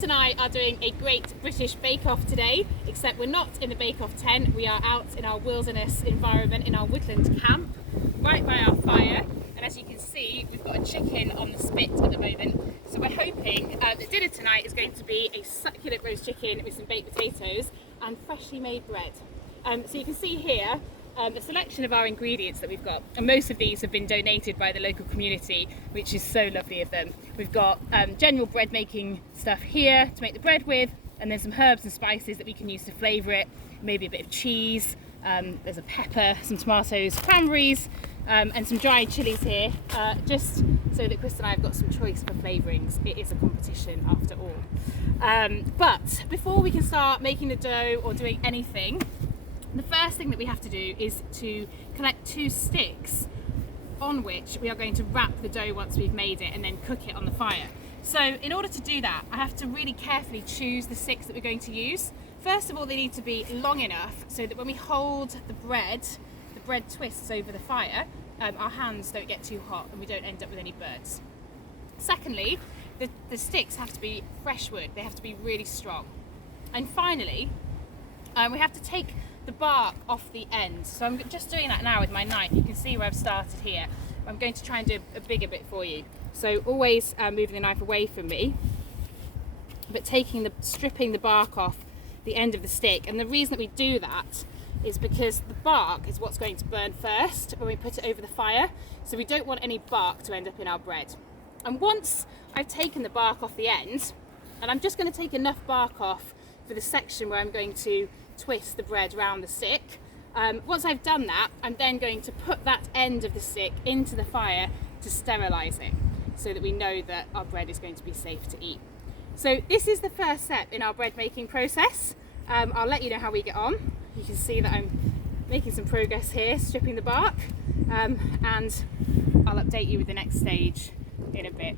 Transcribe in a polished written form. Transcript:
And I are doing a great British bake-off today, except we're not in the bake-off tent. We are out in our wilderness environment, in our woodland camp, right by our fire. And as you can see, we've got a chicken on the spit at the moment. So we're hoping that dinner tonight is going to be a succulent roast chicken with some baked potatoes and freshly made bread. So you can see here a selection of our ingredients that we've got, and most of these have been donated by the local community, which is so lovely of them. We've got general bread making stuff here to make the bread with, and then some herbs and spices that we can use to flavour it, maybe a bit of cheese, there's a pepper, some tomatoes, cranberries, and some dried chilies here, just so that Chris and I have got some choice for flavourings. It is a competition after all. But before we can start making the dough or doing anything, the first thing that we have to do is to collect 2 sticks on which we are going to wrap the dough once we've made it and then cook it on the fire. So in order to do that, I have to really carefully choose the sticks that we're going to use. First of all, they need to be long enough so that when we hold the bread twists over the fire, our hands don't get too hot and we don't end up with any burns. Secondly, the sticks have to be fresh wood. They have to be really strong. And finally, we have to take the bark off the end. So I'm just doing that now with my knife. You can see where I've started here. I'm going to try and do a bigger bit for you. So always moving the knife away from me, but stripping the bark off the end of the stick. And the reason that we do that is because the bark is what's going to burn first when we put it over the fire. So we don't want any bark to end up in our bread. And once I've taken the bark off the end, and I'm just going to take enough bark off for the section where I'm going to twist the bread around the stick. Once I've done that, I'm then going to put that end of the stick into the fire to sterilise it, so that we know that our bread is going to be safe to eat. So this is the first step in our bread making process. I'll let you know how we get on. You can see that I'm making some progress here, stripping the bark, and I'll update you with the next stage in a bit.